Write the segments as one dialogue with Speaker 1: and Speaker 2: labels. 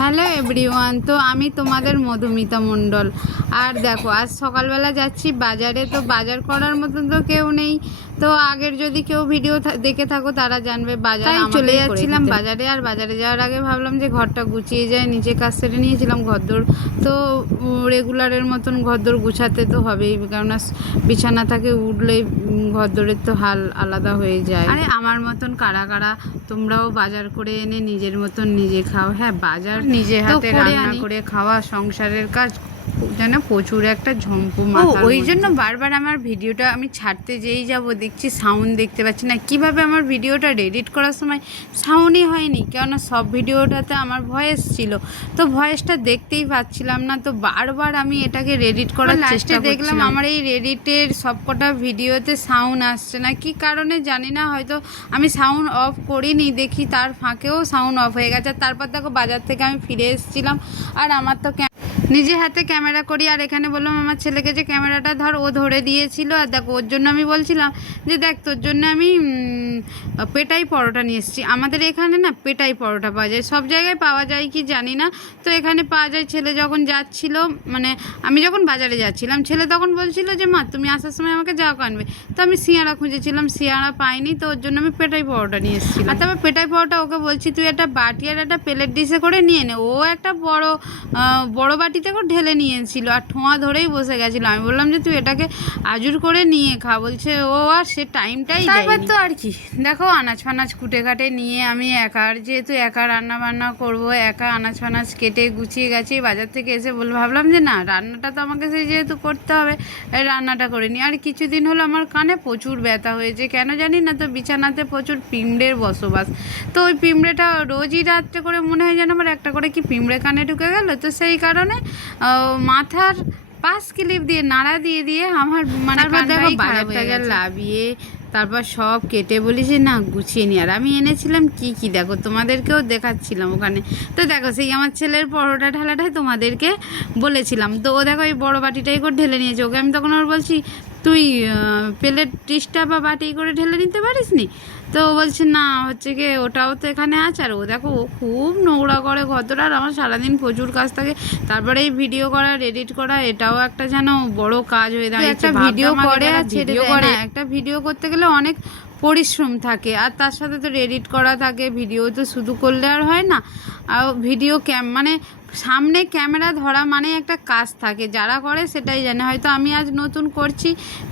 Speaker 1: Hello everyone তো আমি তোমাদের মধুমিতা মণ্ডল। আর দেখো, আজ সকালবেলা যাচ্ছি বাজারে, তো বাজার করার মতন তো কেউ নেই। তো আগের যদি কেউ ভিডিও দেখে থাকো তারা জানবে বাজার চলে যাচ্ছিলাম বাজারে আর বাজারে যাওয়ার আগে ভাবলাম যে ঘরটা গুছিয়ে যায় নিচে কাজ সেরে নিয়েছিলাম ঘরদোর। তো রেগুলারের মতন ঘরদোর গুছাতে তো হবেই কেননা বিছানা থাকে উঠলেই ঘরদোরের তো হাল আলাদা হয়ে যায়। আরে আমার মতন কারা কারা তোমরাও বাজার করে এনে নিজের মতন নিজে খাও। হ্যাঁ বাজার নিজে হাতে রান্না করে খাওয়া সংসারের কাজ যেন প্রচুর একটা ঝম্পু
Speaker 2: ওই জন্য
Speaker 1: বারবার আমার ভিডিওটা আমি ছাড়তে যেই যাব দেখছি সাউন্ড দেখতে পাচ্ছি না। কীভাবে আমার ভিডিওটা এডিট করার সময় সাউন্ডই হয়নি কেননা সব ভিডিওটাতে আমার ভয়েস ছিল। তো ভয়েসটা দেখতেই পাচ্ছিলাম না তো বারবার আমি এটাকে রেডিট করার
Speaker 2: লাস্টে
Speaker 1: চেষ্টা দেখলাম আমার এই রেডিটের সবকটা ভিডিওতে সাউন্ড আসছে না। কি কারণে জানি না হয়তো আমি সাউন্ড অফ করিনি দেখি তার ফাঁকেও সাউন্ড অফ হয়ে গেছে। আর তারপর দেখো বাজার থেকে আমি ফিরে এসেছিলাম আর আমার তো নিজে হাতে ক্যামেরা করি, আর এখানে বললাম আমার ছেলেকে যে ক্যামেরাটা ধর ও ধরে দিয়েছিল, আর দেখো, ওর জন্য আমি বলছিলাম যে দেখ, তোর জন্য আমি পেটাই পরোটা নিয়ে এসেছি। আমাদের এখানে না পেটাই পরোটা পাওয়া যায়, সব জায়গায় পাওয়া যায় কি জানি না। তো এখানে পাওয়া যায়, ছেলে যখন যাচ্ছিল মানে আমি যখন বাজারে যাচ্ছিলাম, ছেলে তখন বলছিল যে, মা, তুমি আসার সময় আমাকে যাও কানবে তো আমি সিয়ারা খুঁজেছিলাম সিয়ারা পাইনি, তো ওর জন্য আমি পেটাই পরোটা নিয়ে এসেছি আর তারপর পেটাই পরোটা ওকে বলছি, তুই একটা বাটি আর একটা প্লেট ডিশে করে নিয়ে নে। ও একটা বড় বড় বাটিতে করে ঢেলে নিয়েছিল আর ঠোঁয়া ধরেই বসে গেছিল। আমি বললাম যে তুই এটাকে আজুর করে নিয়ে খা। বলছে ও আর সে টাইমটাই
Speaker 2: তারপর
Speaker 1: তো আর কি। দেখো আনাজ ফানাজ কুটে কাটে নিয়ে আমি একার যেহেতু একা রান্না বান্না করব একা আনাজ ফানাজ কেটে গুছিয়ে গেছি বাজার থেকে এসে বল ভাবলাম যে না রান্নাটা তো আমাকে সেই যেহেতু করতে হবে রান্নাটা করে নিই। আর কিছুদিন হলো আমার কানে প্রচুর ব্যথা হয়েছে। কেন জানি না তো বিছানাতে প্রচুর পিঁমড়ের বসবাস। তো ওই পিঁমড়েটা রোজই রাত্রে করে মনে হয় যেন আমার একটা করে কি পিঁমড়ে কানে ঢুকে গেল। তো সেই কারণে মাথার পাঁচ ক্লিপ দিয়ে নাড়া দিয়ে দিয়ে আমার মানে
Speaker 2: দেখো বাজার
Speaker 1: লাভিয়ে তারপর সব কেটে বলি যে না গুছিয়ে নি। আর আমি এনেছিলাম কি কি? দেখো তোমাদেরকেও দেখাচ্ছিলাম ওখানে। তো দেখো সেই আমার ছেলের পরোটা ঢালাটাই তোমাদেরকে বলেছিলাম। তো ও দেখো এই বড় বাটিটাই করে ঢেলে নিয়েছে। ওকে আমি তখন ওর বলছি তুই প্লেট ডিশটা বা বাটি করে ঢেলে নিতে পারিস নি তো ও বলছে না হচ্ছে কি ওটাও তো এখানে আছে। আর ও দেখো ও খুব নোংরা করে ঘরদোর আর আমার সারাদিন প্রচুর কাজ থাকে। তারপরে এই ভিডিও করা এডিট করা এটাও একটা যেন বড় কাজ হয়ে দাঁড়িয়ে
Speaker 2: একটা ভিডিও করে আর ছেড়ে
Speaker 1: করে। একটা ভিডিও করতে গেলে অনেক পরিশ্রম থাকে আর তার সাথে তো এডিট করা থাকে ভিডিও তো শুধু করলে আর হয় না। আর ভিডিও ক্যাম মানে সামনে ক্যামেরা ধরা মানে একটা কাজ থাকে। যারা করে সেটাই জানে। হয়তো আমি আজ নতুন করছি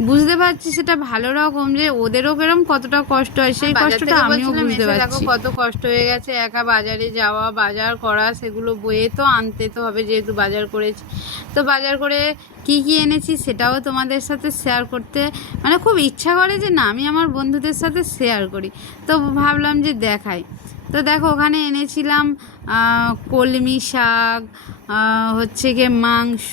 Speaker 1: বুঝতে পারছি সেটা ভালো রকম যে ওদেরও কেরম কতটা কষ্ট হয় সেই কষ্টটা আমিও বুঝতে
Speaker 2: দেখো
Speaker 1: পারছি। কত কষ্ট হয়ে গেছে একা বাজারে যাওয়া বাজার করা সেগুলো বয়ে তো আনতে তো হবে যেহেতু বাজার করেছি। তো বাজার করে কি কি এনেছি সেটাও তোমাদের সাথে শেয়ার করতে মানে খুব ইচ্ছা করে যে না আমি আমার বন্ধুদের সাথে শেয়ার করি। তো ভাবলাম যে দেখাই। তো দেখো ওখানে এনেছিলাম কলমি শাক হচ্ছে গিয়ে মাংস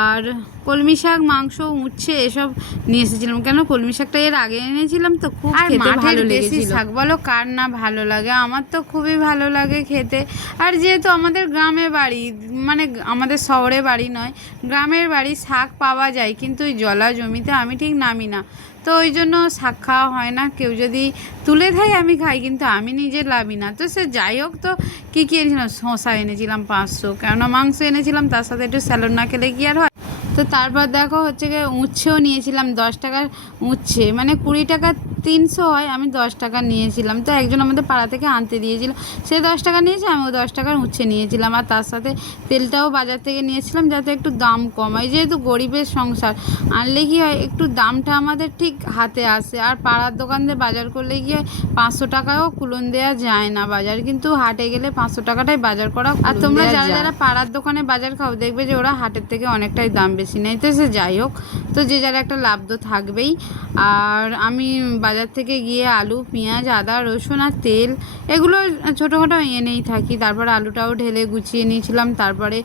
Speaker 1: আর কলমি শাক মাংস উচ্ছে এসব নিয়ে এসেছিলাম। কেন কলমি শাকটা এর আগে এনেছিলাম তো খুব খেতে
Speaker 2: মাঠের
Speaker 1: ভালো লেগেছিল। শাক বলো কার না ভালো লাগে? আমার তো খুবই ভালো লাগে খেতে। আর যেহেতু আমাদের গ্রামে বাড়ি মানে আমাদের শহরে বাড়ি নয় গ্রামের বাড়ি শাক পাওয়া যায় কিন্তু ওই জলা জমিতে আমি ঠিক নামি না। তো ওই জন্য শাক খাওয়া হয় না। কেউ যদি তুলে দেয়, আমি খাই, কিন্তু আমি নিজে লাভি না। তো সে যাই হোক, তো কী কী এনেছিলাম? শশা এনেছিলাম পাঁচশো। কেননা মাংস এনেছিলাম, তার সাথে একটু স্যালাড না খেলে কি আর হয়? তো তারপর দেখো হচ্ছে গিয়ে উচ্ছেও নিয়েছিলাম দশ টাকার উচ্ছে। মানে কুড়ি টাকা তিনশো হয় আমি দশ টাকা নিয়েছিলাম। তো একজন আমাদের পাড়া থেকে আনতে দিয়েছিল। সে দশ টাকা নিয়েছে আমিও দশ টাকার উচ্ছে নিয়েছিলাম। আর তার সাথে তেলটাও বাজার থেকে নিয়েছিলাম যাতে একটু দাম কম হয়। যেহেতু গরিবের সংসার আনলে কি হয় একটু দামটা আমাদের ঠিক হাতে আসে। আর পাড়ার দোকান দিয়ে বাজার করলে গিয়ে পাঁচশো টাকাও কুলন দেওয়া যায় না বাজার। কিন্তু হাটে গেলে পাঁচশো টাকাটাই বাজার করা আর তোমরা যারা যারা পাড়ার দোকানে বাজার খাও দেখবে যে ওরা হাটের থেকে অনেকটাই দাম বেশি। নেয় তো সে যাই হোক, তো যে যার একটা লাভ তো থাকবেই। আর আমি বাজার থেকে গিয়ে আলু, পেঁয়াজ, আদা, রসুন আর তেল এগুলো ছোটোখাটো এনেই থাকি। তারপর আলুটাও ঢেলে গুছিয়ে নিয়েছিলাম। তারপরে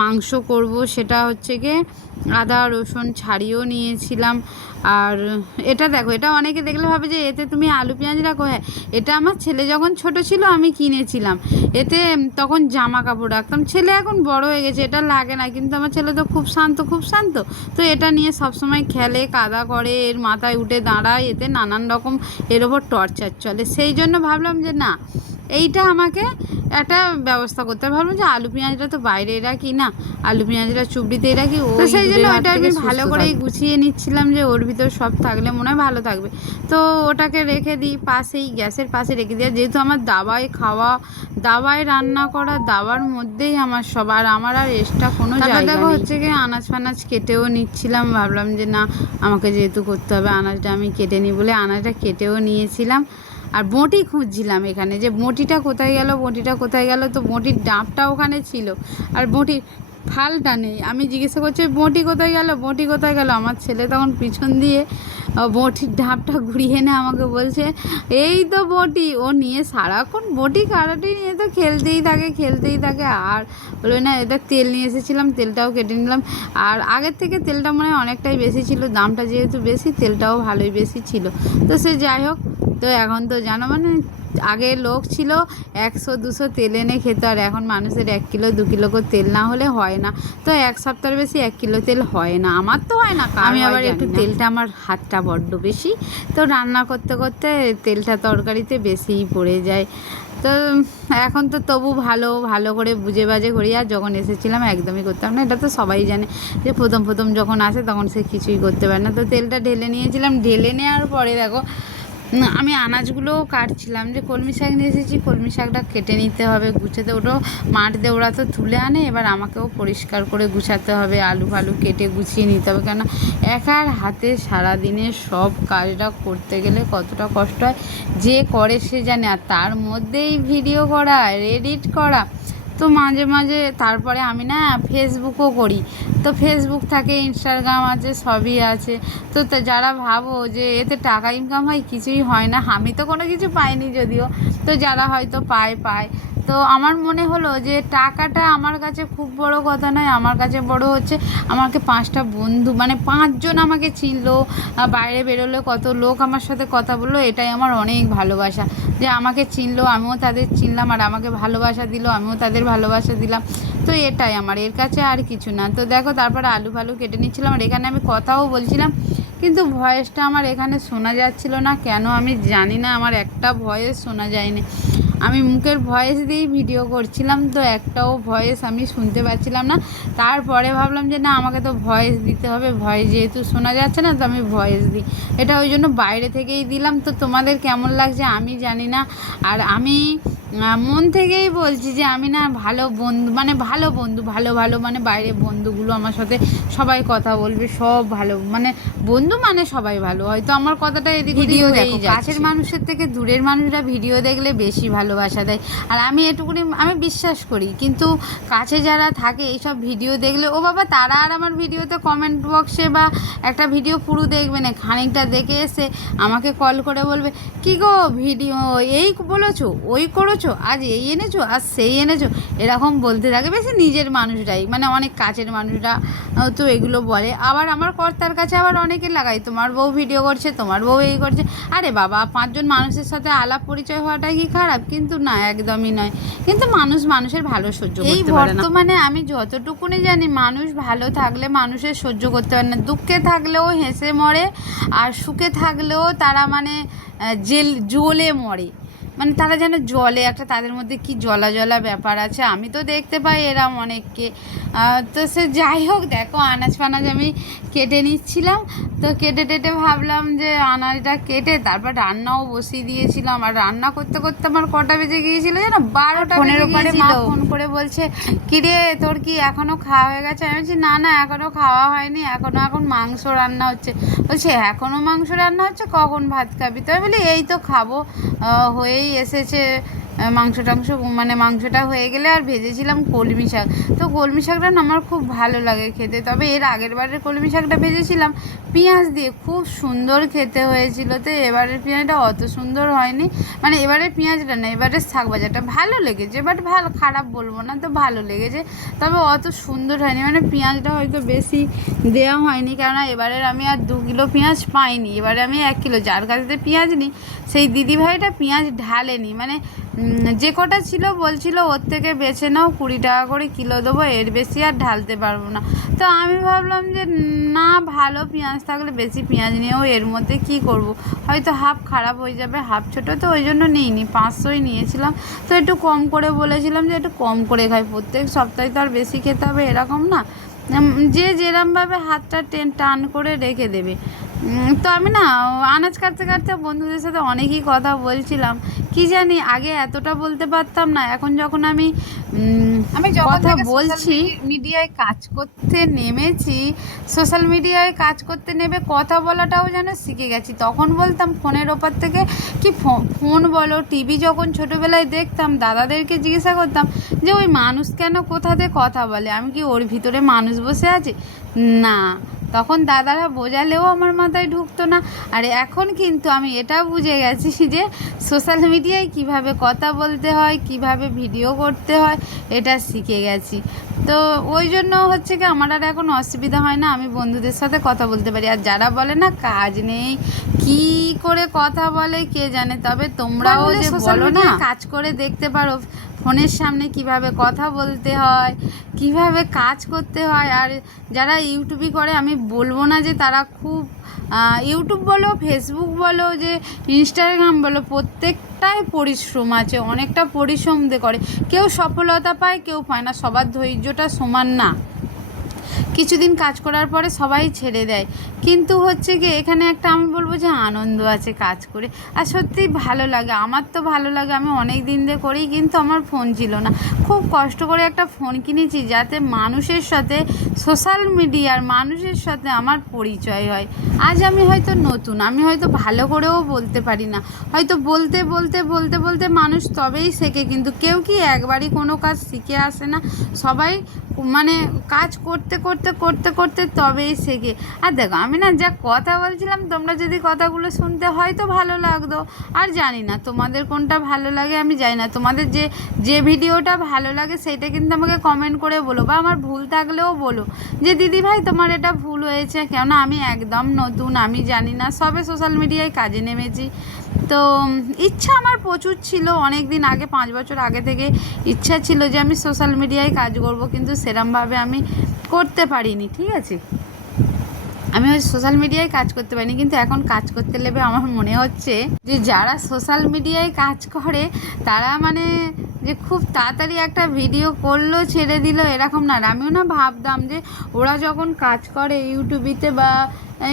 Speaker 1: মাংস করব, সেটা হচ্ছে গিয়ে আদা, রসুন ছাড়িয়েও নিয়েছিলাম। আর এটা দেখো, এটা অনেকে দেখলে ভাবে যে এতে তুমি আলু, পেঁয়াজ রাখো। হ্যাঁ এটা আমার ছেলে যখন ছোট ছিল আমি কিনেছিলাম। এতে তখন জামা কাপড় রাখতাম। ছেলে এখন বড় হয়ে গেছে, এটা লাগে না। কিন্তু আমার ছেলে তো খুব শান্ত খুব শান্ত। তো এটা নিয়ে সবসময় খেলে, কাদা করে, এর মাথায় উঠে দাঁড়ায়। এতে নানান রকম এর ওপর টর্চার চলে। সেই জন্য ভাবলাম যে না এইটা আমাকে একটা ব্যবস্থা করতে হবে। ভাবলাম যে আলু পেঁয়াজটা তো বাইরে রাখি না আলু পেঁয়াজটা চুবড়িতেই রাখি ও সেই জন্য ওটা আমি ভালো করেই গুছিয়ে নিচ্ছিলাম যে ওর ভিতর সব থাকলে মনে হয় ভালো থাকবে। তো ওটাকে রেখে দিই পাশেই গ্যাসের পাশে রেখে দিই। যেহেতু আমার দাবায় খাওয়া দাবায় রান্না করা দাবার মধ্যেই আমার সব আর আমার আর এক্সট্রা কোনো জায়গা দেখো হচ্ছে কি আনাজ ফানাজ কেটেও নিচ্ছিলাম ভাবলাম যে না আমাকে যেহেতু করতে হবে আনাজটা আমি কেটে নিই বলে আনাজটা কেটেও নিয়েছিলাম। আর বঁটি খুঁজছিলাম এখানে যে বঁটিটা কোথায় গেল, বঁটিটা কোথায় গেল তো বঁটির ডাঁপটা ওখানে ছিল। আর বঁটি ফালটা নেই। আমি জিজ্ঞাসা করছি বঁটি কোথায় গেল? বঁটি কোথায় গেল? আমার ছেলে তখন পিছন দিয়ে বঁটির ঢাপটা ঘুরিয়ে এনে আমাকে বলছে, এই তো বটি। ও নিয়ে সারাক্ষণ বটি, কারাটি নিয়ে তো খেলতেই থাকে খেলতেই থাকে। আর বলবে, না, এটা তেল নিয়ে এসেছিলাম, তেলটাও কেটে নিলাম। আর আগের থেকে তেলটা মনে হয় অনেকটাই বেশি ছিল, দামটা যেহেতু বেশি, তেলটাও ভালোই বেশি ছিল। তো সে যাই হোক, তো এখন তো জানো মানে আগে লোক ছিল একশো দুশো তেল এনে খেত আর এখন মানুষের এক কিলো দু কিলো করে তেল না হলে হয় না। তো এক সপ্তাহের বেশি এক কিলো তেল হয় না। আমার তো হয় না আমি আবার একটু তেলটা আমার হাতটা বড্ড বেশি। তো রান্না করতে করতে তেলটা তরকারিতে বেশিই পড়ে যায়। তো এখন তো তবু ভালো ভালো করে বুঝে বাজে করি। আর যখন এসেছিলাম একদমই করতাম না। এটা তো সবাই জানে যে প্রথম প্রথম যখন আসে তখন সে কিছুই করতে পারে না। তো তেলটা ঢেলে নিয়েছিলাম। ঢেলে নেওয়ার পরে দেখো আমি আনাজগুলোও কাটছিলাম যে কলমি শাক নিয়ে এসেছি, কলমি শাকটা কেটে নিতে হবে, গুছাতে ওটাও মাঠ দিয়ে ওরা তো তুলে আনে, এবার আমাকেও পরিষ্কার করে গুছাতে হবে, আলু ফালু কেটে গুছিয়ে নিতে হবে কেন একার হাতে সারাদিনে সব কাজটা করতে গেলে কতটা কষ্ট হয়, যে করে সে জানে, আর তার মধ্যেই ভিডিও করা এডিট করা। তো মাঝে মাঝে তারপরে আমি না ফেসবুকও করি। তো ফেসবুক থাকে ইনস্টাগ্রাম আছে, সবই আছে। তো যারা ভাবো যে এতে টাকা ইনকাম হয়, কিছুই হয় না। আমি তো কোনো কিছু পাইনি যদিও। তো যারা হয়তো পায় পায়। তো আমার মনে হলো যে টাকাটা আমার কাছে খুব বড় কথা নয়, আমার কাছে বড় হচ্ছে আমাকে পাঁচটা বন্ধু মানে পাঁচজন আমাকে চিনলো বাইরে বেরোলে কত লোক আমার সাথে কথা বলল, এটাই আমার অনেক ভালোবাসা। যে আমাকে চিনলো, আমিও তাদের চিনলাম আর আমাকে ভালোবাসা দিল, আমিও তাদের ভালোবাসা দিলাম। তো এটাই আমার, এর কাছে আর কিছু না। তো দেখো তারপরে আলু ফালু কেটে নিচ্ছিলাম আর এখানে আমি কথাও বলছিলাম, কিন্তু ভয়েসটা আমার এখানে শোনা যাচ্ছিল না, কেন আমি জানি না, আমার একটা ভয়েস শোনা যায়নি। আমি মুখের ভয়েস দিয়েই ভিডিও করছিলাম তো একটাও ভয়েস আমি শুনতে পাচ্ছিলাম না। তারপরে ভাবলাম যে না আমাকে তো ভয়েস দিতে হবে ভয়েস যেহেতু শোনা যাচ্ছে না তো আমি ভয়েস দিই। এটা ওই জন্য বাইরে থেকেই দিলাম। তো তোমাদের কেমন লাগছে আমি জানি না। আর আমি মন থেকেই বলছি যে আমি না ভালো বন্ধু মানে ভালো বন্ধু ভালো ভালো মানে বাইরে বন্ধুগুলো আমার সাথে সবাই কথা বলবে সব ভালো মানে বন্ধু মানে সবাই ভালো। হয়তো আমার কথাটা এদিকে ভিডিও দেখো কাছের মানুষের থেকে দূরের মানুষরা ভিডিও দেখলে বেশি ভালোবাসা দেয়। আর আমি এটুকুনি, আমি বিশ্বাস করি। কিন্তু কাছে যারা থাকে, এইসব ভিডিও দেখলে, ও বাবা, তারা আর আমার ভিডিওতে কমেন্ট বক্সে বা একটা ভিডিও পুরো দেখবে না, খানিকটা দেখে এসে আমাকে কল করে বলবে, কি গো ভিডিও এই বলেছ, ওই করেছ, আজ এই এনেছো, আজ সেই এনেছো। এরকম বলতে থাকে। বেশি নিজের মানুষরাই মানে অনেক কাছের মানুষরা তো এগুলো বলে। আবার আমার কর্তার কাছে আবার অনেকে লাগাই তোমার বউ ভিডিও করছে, তোমার বউ এই করছে। আরে বাবা, পাঁচজন মানুষের সাথে আলাপ পরিচয় হওয়াটাই কি খারাপ? কিন্তু না একদমই নয়। কিন্তু মানুষ মানুষের ভালো সহ্য এই
Speaker 2: করতে পারে না।
Speaker 1: বর্তমানে আমি যতটুকুনি জানি মানুষ ভালো থাকলে মানুষের সহ্য করতে পারে না। দুঃখে থাকলেও হেসে মরে আর সুখে থাকলেও তারা মানে জেল জ্বলে মরে। মানে তারা যেন জলে একটা তাদের মধ্যে কি জলা জলা ব্যাপার আছে আমি তো দেখতে পাই এরম অনেককে। তো সে যাই হোক দেখো আনাজ ফানাজ আমি কেটে নিচ্ছিলাম। তো কেটে টেটে ভাবলাম যে আনাজটা কেটে তারপর রান্নাও বসিয়ে দিয়েছিলাম। আর রান্না করতে করতে আমার কটা বেজে গিয়েছিল জানো? বারোটা
Speaker 2: ওপরে মা
Speaker 1: ফোন করে বলছে কিরে তোর কি এখনও খাওয়া হয়ে গেছে? আমি বলছি না না এখনও খাওয়া হয়নি এখনও এখন মাংস রান্না হচ্ছে। বলছে এখনও মাংস রান্না হচ্ছে কখন ভাত খাবি? তো আমি বলি এই তো খাব। হয়েই এসেছে আহ, মাংস টাংস মানে মাংসটা হয়ে গেলে আর ভেজেছিলাম কলমি শাক। তো কলমি শাকটা না আমার খুব ভালো লাগে খেতে। তবে এর আগের বারের কলমি শাকটা ভেজেছিলাম, পেঁয়াজ দিয়ে খুব সুন্দর খেতে হয়েছিল তো। এবারের পেঁয়াজটা অত সুন্দর হয়নি। মানে এবারের পেঁয়াজটা না এবারের শাক বাজারটা ভালো লেগেছে বাট ভালো, খারাপ বলব না, তো ভালো লেগেছে। তবে অত সুন্দর হয়নি মানে পেঁয়াজটা হয়তো বেশি দেওয়া হয়নি, কেননা এবারের আমি আর দু কিলো পেঁয়াজ পাইনি। এবারে আমি এক কিলো, যার কাছে পেঁয়াজ নিই সেই দিদিভাইটা পেঁয়াজ ঢালেনি। মানে যে কটা ছিল বলছিল ওর থেকে বেছে নাও, কুড়ি টাকা করে কিলো দেবো, এর বেশি আর ঢালতে পারব না। তো আমি ভাবলাম যে, না, ভালো পেঁয়াজ থাকলে বেশি পেঁয়াজ নিয়েও এর মধ্যে কি করব? হয়তো হাফ খারাপ হয়ে যাবে, হাফ ছোটো, তো ওই জন্য নিইনি, পাঁচশোই নিয়েছিলাম। তো একটু কম করে বলেছিলাম যে, একটু কম করে খাই, প্রত্যেক সপ্তাহে তো আর বেশি খেতে হবে, এরকম না। যে যেরমভাবে হাতটা টেন করে রেখে দেবে। তো আমি না আনাজ কাটতে কাটতে বন্ধুদের সাথে অনেকই কথা বলছিলাম। কি জানি আগে এতটা বলতে পারতাম না এখন যখন আমি
Speaker 2: আমি
Speaker 1: কথা বলছি
Speaker 2: মিডিয়ায় কাজ
Speaker 1: করতে নেমেছি সোশ্যাল মিডিয়ায় কাজ করতে নেবে কথা বলাটাও যেন শিখে গেছি। তখন বলতাম ফোনের ওপর থেকে কি ফোন বলো টিভি যখন ছোটোবেলায় দেখতাম দাদাদেরকে জিজ্ঞাসা করতাম যে ওই মানুষ কেন কোথাতে কথা বলে? আমি কি ওর ভিতরে মানুষ বসে আছে? না তখন দাদারা বোঝালেও আমার মাথায় ঢুকতো না। আর এখন কিন্তু আমি এটা বুঝে গেছি যে সোশ্যাল মিডিয়ায় কীভাবে কথা বলতে হয় কীভাবে ভিডিও করতে হয় এটা শিখে গেছি। তো ওই জন্য হচ্ছে কি আমার আর এখন অসুবিধা হয় না আমি বন্ধুদের সাথে কথা বলতে পারি। আর যারা বলে না কাজ নেই কি করে কথা বলে কে জানে? তবে তোমরাও যে বলো না কাজ করে দেখতে পারো। ফোনের সামনে কীভাবে কথা বলতে হয়, কীভাবে কাজ করতে হয়, আর যারা ইউটিউবই করে, আমি বলব না যে তারা খুব ইউটিউব বলো ফেসবুক বলো, যে ইনস্টাগ্রাম বলো, প্রত্যেকটাই পরিশ্রম আছে, অনেকটা পরিশ্রম করে। কেউ সফলতা পায়, কেউ পায় না, সবার ধৈর্যটা সমান না। কিছুদিন কাজ করার পরে সবাই ছেড়ে দেয়। কিন্তু হচ্ছে কি এখানে একটা আমি বলব যে আনন্দ আছে কাজ করে। আর সত্যিই ভালো লাগে, আমার তো ভালো লাগে। আমি অনেক দিন দিয়ে করি, কিন্তু আমার ফোন ছিল না। খুব কষ্ট করে একটা ফোন কিনেছি যাতে মানুষের সাথে সোশ্যাল মিডিয়ার মানুষের সাথে আমার পরিচয় হয়। আজ আমি হয়তো নতুন, আমি হয়তো ভালো করেও বলতে পারি না। হয়তো বলতে বলতে বলতে বলতে মানুষ তবেই শেখে, কিন্তু কেউ কি একবারই কোনো কাজ শিখে আসে না? সবাই মানে কাজ করতে করতে করতে করতে তবেই শেখে আর দেখো, আমি না যা কথা বলছিলাম, তোমরা যদি কথাগুলো শুনতে হয়তো ভালো লাগতো। আর জানি না, তোমাদের কোনটা ভালো লাগে আমি জানি না। তোমাদের যে যে ভিডিওটা ভালো লাগে সেটা কিন্তু আমাকে কমেন্ট করে বলো, বা আমার ভুল থাকলেও বলো। যে দিদি ভাই, তোমার এটা ভুল হয়েছে, কেননা আমি একদম নতুন, আমি জানি না, সবে সোশ্যাল মিডিয়ায় কাজে নেমেছি। তো ইচ্ছা আমার প্রচুর ছিল। অনেক দিন আগে, পাঁচ বছর আগে থেকে ইচ্ছা ছিল যে আমি সোশ্যাল মিডিয়ায় কাজ করব, কিন্তু সেরমভাবে আমি করতে পারিনি, ঠিক আছে? আমি ওই সোশ্যাল মিডিয়ায় কাজ করতে পারিনি, কিন্তু এখন কাজ করতে লেবে আমার মনে হচ্ছে যে যারা সোশ্যাল মিডিয়ায় কাজ করে, তারা মানে যে খুব তাড়াতাড়ি একটা ভিডিও করল, ছেড়ে দিল, এরকম না। আমিও না ভাবতাম যে ওরা যখন কাজ করে ইউটিউবিতে বা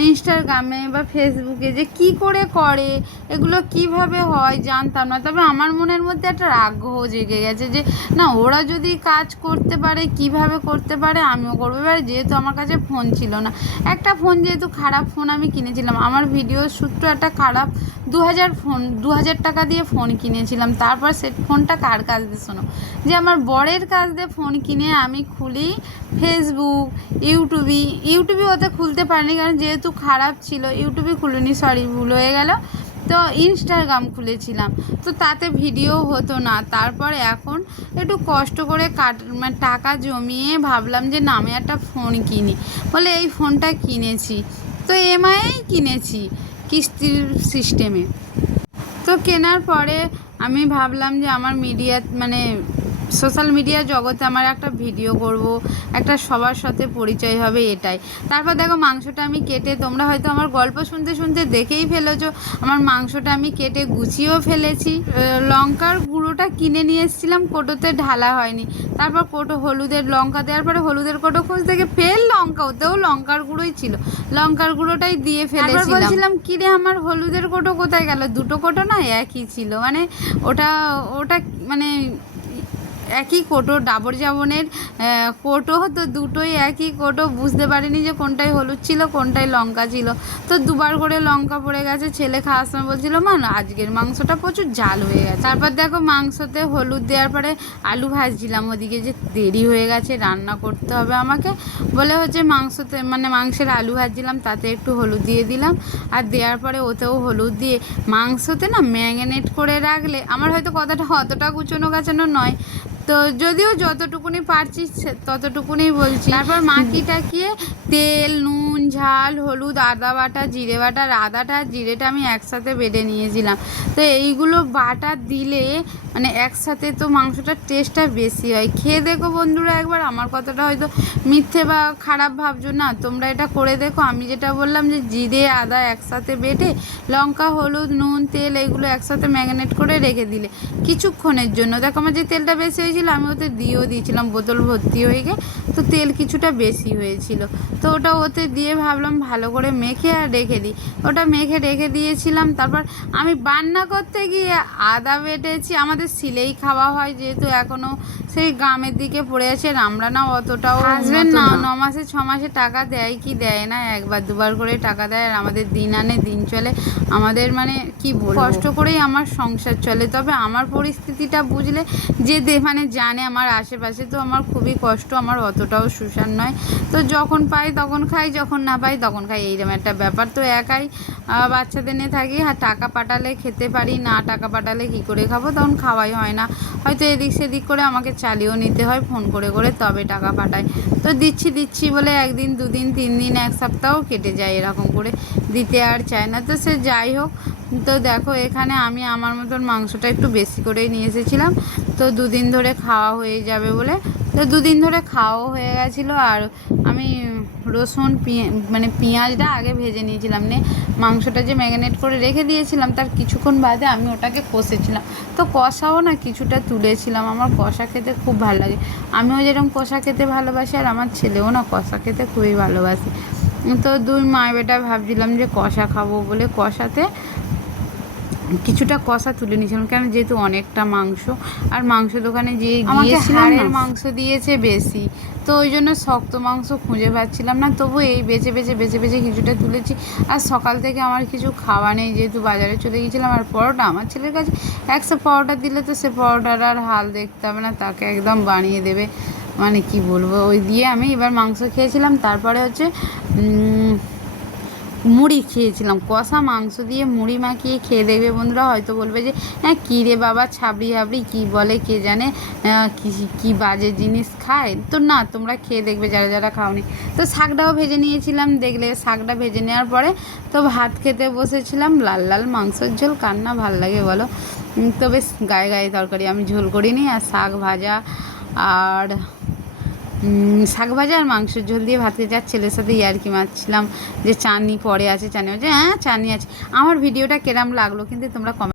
Speaker 1: ইনস্টাগ্রামে বা ফেসবুকে যে কি করে করে, এগুলো কীভাবে হয় জানতাম না। তবে আমার মনের মধ্যে একটা আগ্রহ জেগে গেছে যে, না, ওরা যদি কাজ করতে পারে, কীভাবে করতে পারে, আমিও করব। এবার যেহেতু আমার কাছে ফোন ছিল না, একটা ফোন যেহেতু খারাপ ফোন আমি কিনেছিলাম। আমার ভিডিওর সূত্র একটা খারাপ দু হাজার ফোন দু হাজার টাকা দিয়ে ফোন কিনেছিলাম। তারপর সে ফোনটা কার কাজ দিয়ে শোনো? যে আমার বরের কাজ দিয়ে ফোন কিনে আমি খুলি ফেসবুক ইউটিউবই ইউটিউবে ওতে খুলতে পারিনি, কারণ যেহেতু খারাপ ছিল, ইউটিউবে খুলিনি সরি ভুল হয়ে গেল। তো ইনস্টাগ্রাম খুলেছিলাম। তো তাতে ভিডিও হতো না। তারপর এখন একটু কষ্ট করে কাট মানে টাকা জমিয়ে ভাবলাম যে নামে একটা ফোন কিনি। বলে, এই ফোনটা কিনেছি। তো এমআইই কিনেছি কিস্তির সিস্টেমে তো কেনার পরে আমি ভাবলাম যে, আমার মিডিয়া মানে সোশ্যাল মিডিয়া জগতে আমার একটা ভিডিও করব একটা সবার সাথে পরিচয় হবে এটাই। তারপর দেখো মাংসটা আমি কেটে তোমরা হয়তো আমার গল্প শুনতে শুনতে দেখেই ফেলেছো আমার মাংসটা আমি কেটে গুছিয়েও ফেলেছি। লঙ্কার গুঁড়োটা কিনে নিয়ে এসেছিলাম কোটোতে ঢালা হয়নি। তারপর কোটো হলুদের লঙ্কা দেওয়ার পরে হলুদের কোটো খুঁজ থেকে ফের লঙ্কা ওতেও লঙ্কার গুঁড়োই ছিল। লঙ্কার গুঁড়োটাই দিয়ে ফেলেছিলাম। বলছিলাম কিরে আমার হলুদের কোটো কোথায় গেল? দুটো কোটো না একই ছিল। মানে ওটা ওটা মানে একই কোটো ডাবর জাবনের আহ, কোটো তো দুটোই একই কোটো। বুঝতে পারিনি যে কোনটাই হলুদ ছিল কোনটাই লঙ্কা ছিল। তো দুবার করে লঙ্কা পড়ে গেছে ছেলে খাওয়ার সময় বলছিল মা আজকের মাংসটা প্রচুর জাল হয়ে গেছে। তারপর দেখো মাংসতে হলুদ দেওয়ার পরে আলু ভাজছিলাম ওদিকে যে দেরি হয়ে গেছে রান্না করতে হবে আমাকে। বলে হচ্ছে মাংসতে মানে মাংসের আলু ভাজছিলাম তাতে একটু হলুদ দিয়ে দিলাম। আর দেওয়ার পরে ওতেও হলুদ দিয়ে মাংসতে না ম্যাগনেট করে রাখলে আমার হয়তো কথাটা অতটা গুছোনো গাছানো নয় তো যদিও যতটুকুনি পারছি ততটুকুনি বলছি। তারপর মাটি টাকিয়ে তেল নুন ঝাল, হলুদ, আদা বাটা, জিরে বাটা আদাটা জিরেটা আমি একসাথে বেটে নিয়েছিলাম। তো এইগুলো বাটা দিলে মানে একসাথে তো মাংসটার টেস্টটা বেশি হয়। খেয়ে দেখো বন্ধুরা একবার, আমার কথাটা হয়তো মিথ্যে বা খারাপ ভাবছ না। তোমরা এটা করে দেখো। আমি যেটা বললাম যে জিরে, আদা একসাথে বেটে, লঙ্কা, হলুদ, নুন, তেল এগুলো একসাথে ম্যাগনেট করে রেখে দিলে কিছুক্ষণের জন্য। দেখো আমার যে তেলটা বেশি হয়েছিল, আমি ওতে দিয়েও দিয়েছিলাম, বোতল ভর্তি হয়ে গিয়ে। তো তেল কিছুটা বেশি হয়েছিল। তো ওটা ওতে দিয়ে ভাবলাম ভালো করে মেখে আর রেখে দিই। ওটা মেখে রেখে দিয়েছিলাম তারপর আমি বান্না করতে গিয়ে আদা বেটেছি। আমাদের সিলেই খাওয়া হয় যেহেতু এখনও সেই গ্রামের দিকে পড়ে আছে আমরা না অতটাও হাসবেন না। ন। মাসে ছ মাসে টাকা দেয় কি দেয় না একবার দুবার করে টাকা দেয় আর আমাদের দিন আনে দিন চলে। আমাদের মানে কি বলব? কষ্ট করেই আমার সংসার চলে। তবে আমার পরিস্থিতিটা বুঝলে যে মানে জানে আমার আশেপাশে তো আমার খুবই কষ্ট আমার অতটাও সুসান নয়। তো যখন পাই তখন খাই যখন না পাই, তখন খাই, এইরকম একটা ব্যাপার। তো একাই বাচ্চাদের নিয়ে থাকি আর টাকা পাঠালে খেতে পারি, না টাকা পাঠালে কি করে খাব? তখন খাওয়াই হয় না। হয়তো এদিক সেদিক করে আমাকে চালিয়েও নিতে হয়, ফোন করে করে তবে টাকা পাঠায় তো দিচ্ছি দিচ্ছি বলে একদিন, দুদিন, তিন দিন, এক সপ্তাহ কেটে যায় এরকম করে। দিতে আর চায় না। তো সে যাই হোক, তো দেখো, এখানে আমি আমার মতন মাংসটা একটু বেশি করেই নিয়ে এসেছিলাম। তো দুদিন ধরে খাওয়া হয়ে যাবে বলে, তো দুদিন ধরে খাওয়াও হয়ে গেছিল। আর আমি রসুন মানে পেঁয়াজটা আগে ভেজে নিয়েছিলাম, নে মাংসটা যে ম্যাগনেট করে রেখে দিয়েছিলাম, তার কিছুক্ষণ বাদে আমি ওটাকে কষেছিলাম। তো কষাও না কিছুটা তুলেছিলাম, আমার কষা খেতে খুব ভালো লাগে। আমিও যেরকম কষা খেতে ভালোবাসি, আর আমার ছেলেও না কষা খেতে খুবই ভালোবাসে। তো দুই মা বেটা ভাবছিলাম যে কষা খাব বলে, কষাতে কিছুটা কষা তুলে নিয়েছিলাম কেন যেহেতু অনেকটা মাংস। আর মাংস দোকানে যে গিয়েছিলাম মাংস দিয়েছে বেশি। তো ওই জন্য শক্ত মাংস খুঁজে পাচ্ছিলাম না তবু এই বেছে বেছে বেছে বেছে কিছুটা তুলেছি। আর সকাল থেকে আমার কিছু খাওয়া নেই যেহেতু বাজারে চলে গিয়েছিলাম। আর পরোটা আমার ছেলের কাছে একশো পরোটা দিলে তো সে পরোটার আর হাল দেখতে হবে না তাকে একদম বানিয়ে দেবে। মানে কি বলব ওই দিয়ে আমি এবার মাংস খেয়েছিলাম। তারপরে হচ্ছে মুড়ি খেয়েছিলাম। কষা মাংস দিয়ে মুড়ি মাখিয়ে খেয়ে দেখবে বন্ধুরা, হয়তো বলবে যে হ্যাঁ কী রে বাবা, ছাবড়ি হাবড়ি, কী বলে, কে জানে কি বাজে জিনিস খায়? তো না, তোমরা খেয়ে দেখবে যারা যারা খাওনি। তো শাকটাও ভেজে নিয়েছিলাম, দেখলে শাকটা ভেজে নেওয়ার পরে তো ভাত খেতে বসেছিলাম, লাল লাল মাংসের ঝোল, কার না ভালো লাগে বলো। তো বেশ গায়ে গায়ে তরকারি, আমি ঝোল করিনি, আর শাক ভাজা, আর শাক ভাজা আর মাংসের ঝোল দিয়ে ভাতে আর ছেলের সাথে ইয়ার্কি মারছিলাম যে চাননি পরে আছে চানি হচ্ছে হ্যাঁ চানি আছে। আমার ভিডিওটা কেরাম লাগল, কিন্তু তোমরা কমেন্ট